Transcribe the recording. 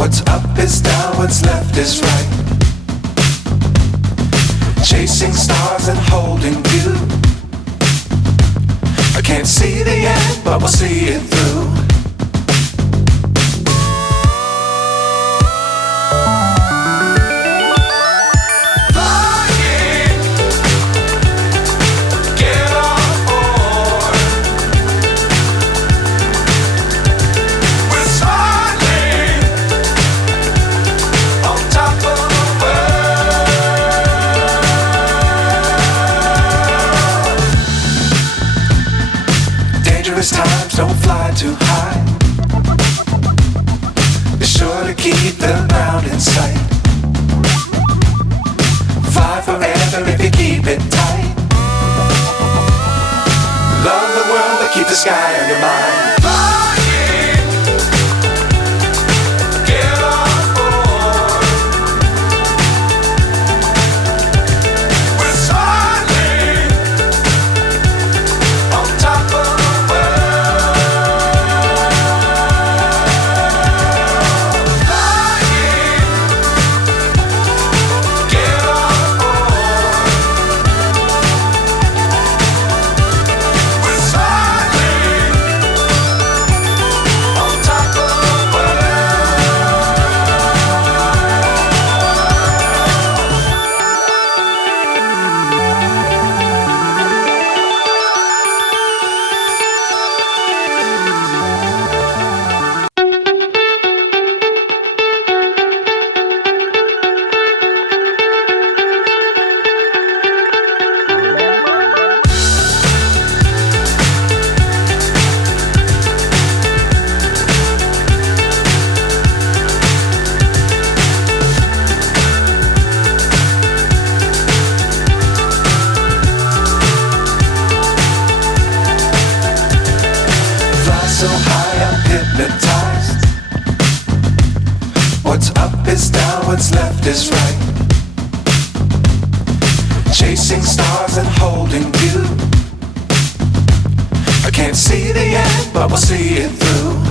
What's up is down, what's left is right. Chasing stars and holding you. I can't see the end, but we'll see it through. Times don't fly too high. Be sure to keep the ground in sight. Fly forever if you keep it tight. Love the world but keep the sky on your mind. So high I'm hypnotized. What's up is down, what's left is right. Chasing stars and holding you. I can't see the end, but we'll see it through.